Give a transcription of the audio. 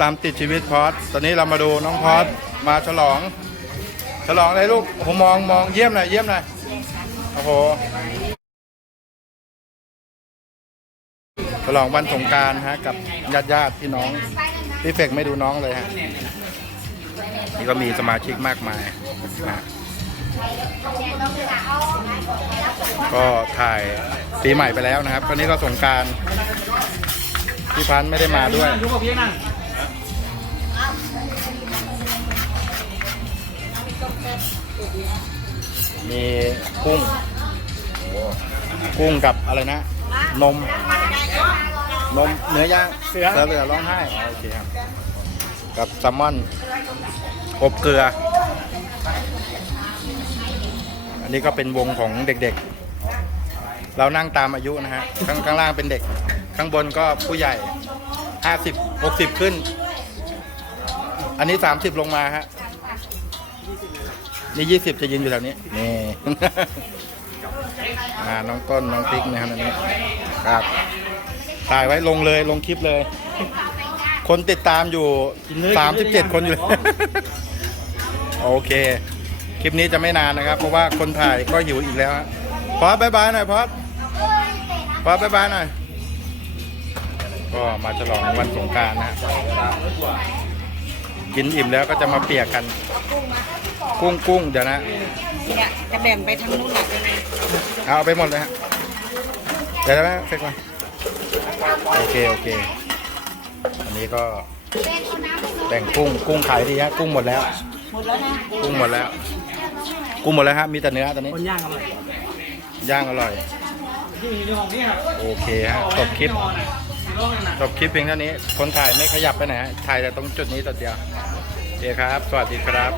ตามติดชีวิตพอดตอนนี้เรามาดูน้องพอดมาฉลอง ฉลองอะไรลูกโอ้โหมองมองเยี่ยมหน่อยเยี่ยมหน่อยโอ้โหฉลองวันสงกรารฮะกับญาติญาติๆพี่น้องพี่เฟกไม่ดูน้องเลยฮะนี่ก็มีสมาชิกมากมายนะฮะก็ถ่ายปีใหม่ไปแล้วนะครับตอนนี้ก็สงกรารพี่พันธ์ไม่ได้มาด้วยยุกับพี่นั่ง มีกุ้ง กุ้งกับอะไรนะ นม นมเนื้อย่างเสือเสือร้องไห้โอเคครับ กับแซลมอนอบเกลือ อันนี้ก็เป็นวงของเด็กๆ เรานั่งตามอายุนะฮะ ข้างข้างล่างเป็นเด็ก ข้างบนก็ผู้ใหญ่ห้าสิบหกสิบขึ้น อันนี้สามสิบลงมาฮะ นี่ยี่สิบจะยืนอยู่แถวนี้นี่ อ่าน้องต้นน้องติ๊กนะครับอันนี้ครับถ่ายไว้ลงเลยลงคลิปเลย คนติดตามอยู่สามสิบเจ็ดคนอยู่โอเค คลิปนี้จะไม่นานนะครับ เพราะว่าคนถ่ายก็หิวอีกแล้วฮะพอดบายบายหน่อยพอดพอดบายบายหน่อย ก็มาฉลองวันสงกรารนะฮะ กินอิ่มแล้วก็จะมาเปียกกัน กุ้งกุ้งเดี๋ยวนะเนี่ยจะแบ่งไปทางนู้นหน่อยได้ไหมเอาไปหมดเลยฮะเดี๋ยวนะเฟกมาโอเคโอเค อันนี้ก็แบ่งกุ้งกุ้งขายดีฮะกุ้งหมดแล้ว หมดแล้วนะกุ้งหมดแล้ว กุ้งหมดแล้วฮะมีแต่เนื้อตอนนี้คนย่างอร่อยย่างอร่อยที่อยู่ในห้องนี่ครับโอเคฮะจบคลิป จบคลิปเพียงเท่านี้ คนถ่ายไม่ขยับไปไหน ถ่ายแต่ตรงจุดนี้ตัวเดียวโอเคครับ สวัสดีครับ